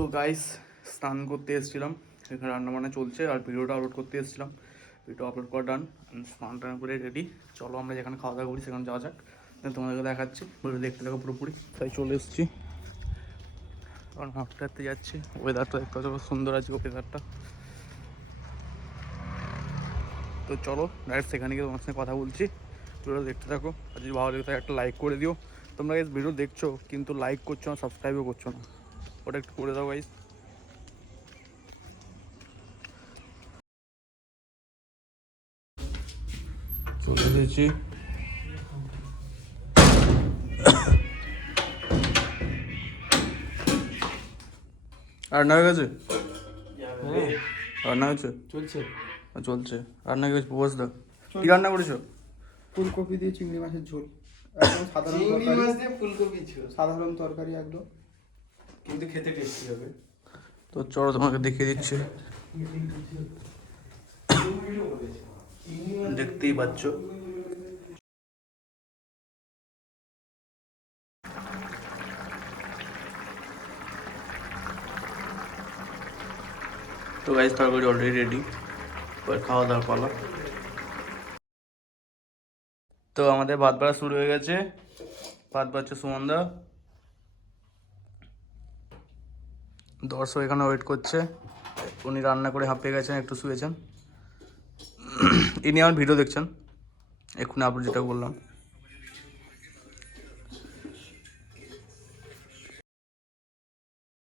তো গাইস স্নান করতে এসেছিলাম, এখানে রান্নাবান্না চলছে আর ভিডিওটা আপলোড করতে এসেছিলাম। ভিডিও আপলোড করা ডান, স্নান টান করে রেডি। চলো আমরা যেখানে খাওয়া দাওয়া করি সেখানে যাওয়া যাক, তোমাদেরকে দেখাচ্ছি। ভিডিও দেখতে থাকো পুরোপুরি। তাই চলে এসেছি, কারণ হাঁটতে যাচ্ছি। ওয়েদারটা দেখতে খুব সুন্দর আছে ওয়েদারটা। তো চলো ডাইরেক্ট সেখানে গিয়ে তোমার সঙ্গে কথা বলছি। ভিডিও দেখতে থাকো, আর যদি ভালো লেগে থাকে একটা লাইক করে দিও। তোমরা গাইস ভিডিও দেখছো কিন্তু লাইক করছো না, সাবস্ক্রাইবও করছো না, ওটা একটু করে দাও গাইস। চলে এসেছি, রান্না হয়ে গেছে? রান্না হয়েছে? চলছে। চলছে রান্না হয়ে গেছে। প্রবাস দা কি রান্না করেছো? ফুলকপি দিয়ে চিংড়ি মাছের ঝোল, একদম সাধারণ তরকারি। ফুলকপি ঝোল সাধারণ তরকারি একদম, কিন্তু খেতে টেস্টি হবে। তো চলো তোমাকে দেখিয়ে দিচ্ছি, দেখতেই পাচ্ছ। তো গাইস তরকারি অলরেডি রেডি, এবার খাওয়া দাওয়ার পালা। তো আমাদের ভাত বাড়া শুরু হয়ে গেছে। ভাত বাড়ছে সুমনদা, দর্শক এখানে ওয়েট করছে। উনি রান্না করে হাঁপিয়ে গেছেন, একটু শুয়েছেন। ইনি আমার ভিডিও দেখছেন, এক্ষুনি আপলোড যেটা বললাম।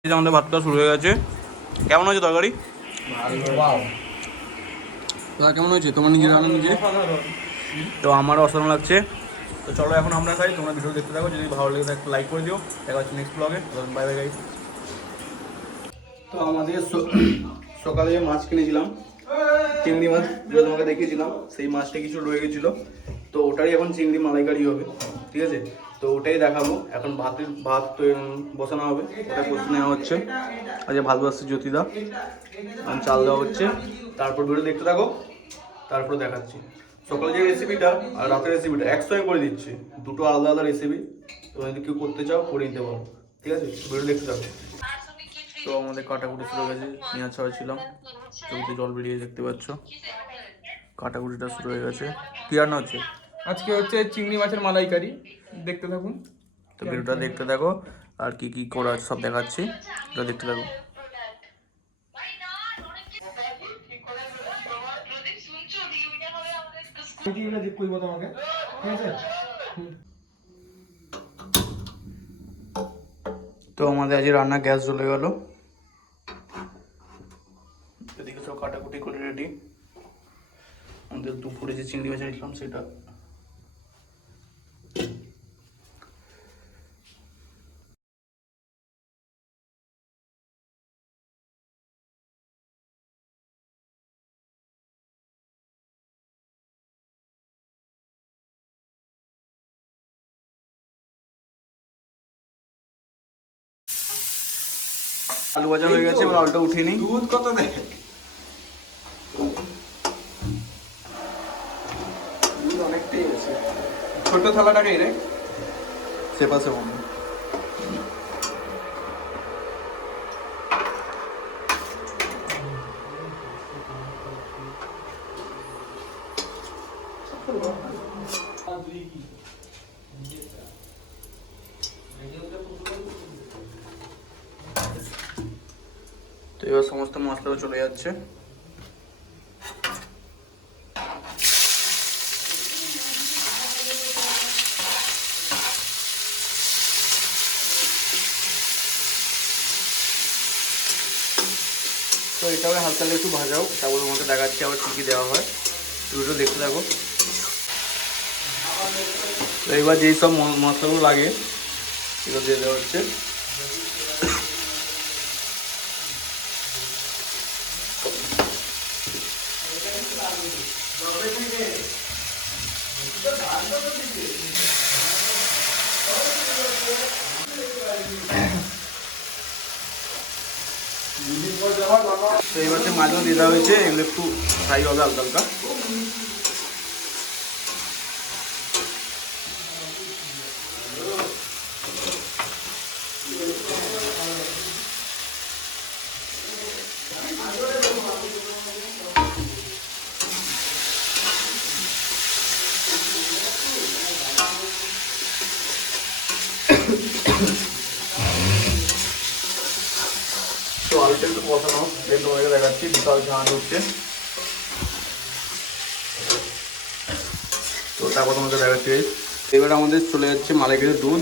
আমাদের ভাতটা শুরু হয়ে গেছে। কেমন হয়েছে তরকারি? কেমন হয়েছে তোমার নিজের রান্না নিজে? তো আমারও অসাধারণ লাগছে। তো চলো এখন আমরা খাই, তোমরা ভিডিও দেখতে থাকো। যদি ভালো লেগে থাকে একটু লাইক করে দিও। দেখা হচ্ছে নেক্সট ব্লগে। Bye bye guys. তো আমাদের সকালে যে মাছ কিনেছিলাম, চিংড়ি মাছ, যেটা তোমাকে দেখিয়েছিলাম, সেই মাছটা কিছু রয়ে গেছিলো। তো ওটারই এখন চিংড়ি মালাইকারি হবে, ঠিক আছে? তো ওটাই দেখাবো। এখন ভাত বসানো হবে, ওটা প্রস্তুত নেওয়া হচ্ছে। আজকে ভাত বসছে জ্যোতিদা, চাল দেওয়া হচ্ছে। তারপর ভিডিও দেখতে থাকো, তারপর দেখাচ্ছি। সকালে যে রেসিপিটা আর রাতের রেসিপিটা একসঙ্গে করে দিচ্ছি, দুটো আলাদা আলাদা রেসিপি। তোমরা যদি কেউ করতে চাও করে নিতে পারো, ঠিক আছে? ভিডিও দেখতে থাকো। তো আমাদের কাটাকুটি শুরু হয়ে গেছে, পেঁয়াজ ছাড়াচ্ছিলাম, চোখে জল বেরিয়ে দেখতে পাচ্ছ। কাটাকুটিটা শুরু হয়ে গেছে। কি রান্না হচ্ছে? আজকে হচ্ছে চিংড়ি মাছের মালাইকারি, দেখতে থাকুন। তো ভিডিওটা দেখতে থাকো, আর কি কি করা আছে সব দেখাচ্ছি, এটা দেখতে থাকো। তো আমাদের আজ রান্না গ্যাস জ্বলে গেল, এদিকে সব কাটাকুটি করে রেডি। আমাদের দুপুরে যে চিংড়ি মাছ এনেছিলাম সেটা। আলু ভাজা হয়ে গেছে, এবার আলুটা উঠিয়ে নিই। দুধ কত দেয়? দুধ অনেকটাই আছে। ছোট থালাটাকে রে সে পাশে মনে তো এবার সমস্ত মশলাও চলে যাচ্ছে। তো এটাও হালকা একটু ভাজাও, তারপর তোমাকে দেখাচ্ছি আবার কী কী দেওয়া হয়। দুটো দেখতে থাকো। তো এবার যেই সব মশলাগুলো লাগে এগুলো দিয়ে দেওয়া হচ্ছে। তো এবার যে মাছগুলো দিয়ে দেওয়া হয়েছে, এগুলো একটু ফ্রাই হবে হালকা হালকা। তো তো আলুটা একটু কষানো দেন তোমাকে দেখাচ্ছি বিশাল ঝাঁঝ হচ্ছে। তো তারপর তোমাকে দেখাচ্ছি এবার আমাদের চলে যাচ্ছে মালাইকারির দুধ,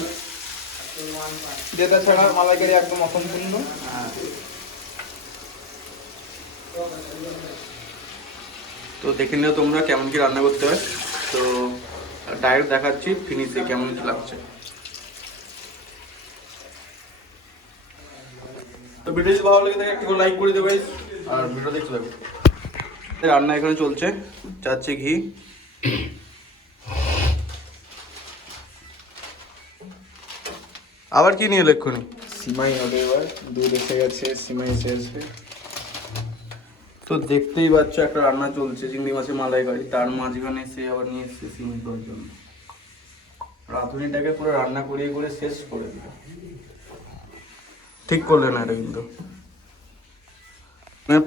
যেটা ছাড়া মালাইকারি একদম অসম্পূর্ণ। তো দেখে নিও তোমরা কেমন কি রান্না করতে হয়। তো ডাইরেক্ট দেখাচ্ছি ফিনিশে কেমন কি লাগছে। তো ভিডিও যদি ভালো লাগে থাকে একটু লাইক করে দেবে আর ভিডিও দেখতে থাকো। রান্না এখানে চলছে, যাচ্ছে ঘি। আবার কি নিয়ে এক্ষুনি? সিমাই হবে এবার, দুধ এসে গেছে, সিমাই এসে গেছে। তো দেখতেই পাচ্ছ একটা রান্না চলছে চিংড়ি মাছের মালাইকারি, তার মাঝখানে সে আবার নিয়ে এসছে সিমই করার জন্য। রাঁধুনিটাকে পুরো রান্না করিয়ে করে শেষ করে দিল। ঠিক করলে না এটা কিন্তু।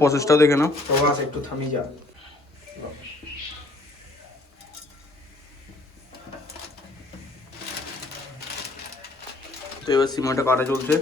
প্রসেসটাও দেখে নাও। প্রবাস একটু থামি যা। তো এবার সিমাটা কাটা চলছে।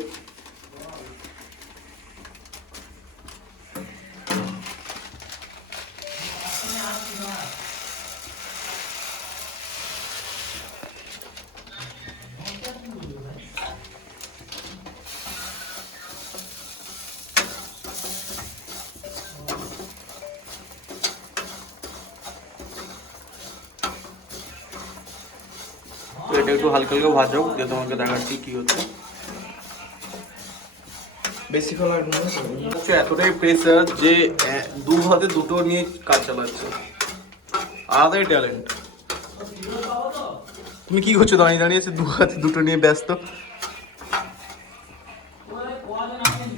তো এটা একটু হালকা হালকা ভাজো দিয়ে তোমাকে দেখাচ্ছি কি হচ্ছে। বেশিক্ষণ লাগবে না। হচ্ছে এতটাই প্রেসার যে দু হাতে দুটো নিয়ে কাজ চালাচ্ছে, আলাদাই ট্যালেন্ট। তুমি কি করছো দাঁড়িয়ে দাঁড়িয়ে, দু হাতে দুটো নিয়ে ব্যস্ত।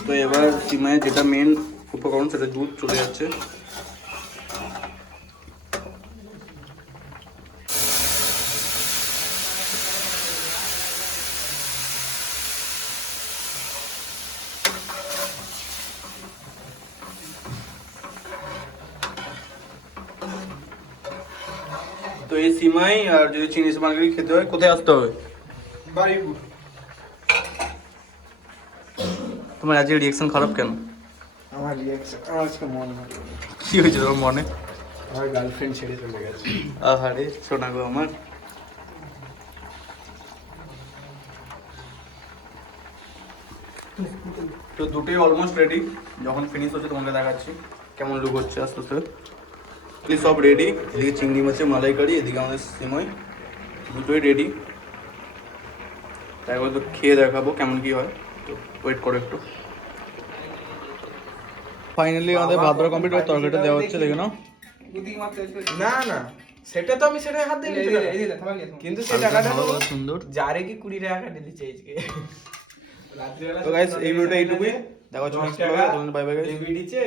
তো এবার সিমায় যেটা মেন উপকরণ সেটা দুধ চলে যাচ্ছে। তো এই সিমাই আর যদি চিনি মার্কেট খেতে হয় কোথায় আসতে হবে? বাড়িপুর। তোমার আজকে রিয়াকশন খারাপ কেন? আমার রিয়াকশন, আমার আজকে মন ভালো নেই। কি হয়েছে তোমার মনে? আমার গার্লফ্রেন্ড ছেড়ে চলে গেছে। আহারে শোনা গো আমার। তো দুটোই অলমোস্ট রেডি, যখন ফিনিশ হচ্ছে তোমাকে দেখাচ্ছি কেমন লুক হচ্ছে আস্তে আস্তে। সব রেডি, এদিকে চিংড়ি মাছের মালাইকারি, এদিকে আমাদের সিমাই, দুটোই রেডি। তারপর তো খেয়ে দেখাবো কেমন কি হয়, তো ওয়েট করো একটু। ফাইনালি আমাদের ভাতটা কমপ্লিট করে তরকারিটা দেওয়া হচ্ছে, দেখে নাও। না না, সেটা তো আমি সেটাই হাত দিয়ে কিন্তু সেই টাকাটা সুন্দর। যারে কি 20 টাকা কাটে দিচ্ছে আজকে। তো গাইস এই ভিডিওটা এইটুকুই, দেখা হচ্ছে নেক্সট ব্লগে। Bye bye guys. দিচ্ছে